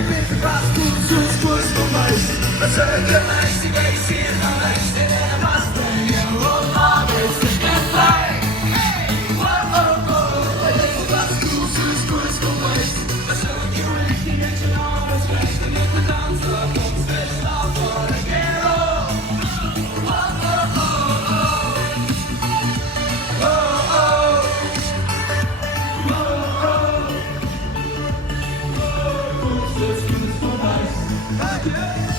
Ik ben verbaasd hoe het soms koers voor mij. Wat zou ik je meisje wezen hier gaan luisteren en een was bij jou allemaal wezen en blij. Wow, oh, oh, ik ben verbaasd hoe het soms koers voor mij. Wat zou ik je richting met je armen schrijven met de dans op ons festival voor een kerel. Wow, oh, oh, oh. Oh, oh. Oh, oh. It's for nice.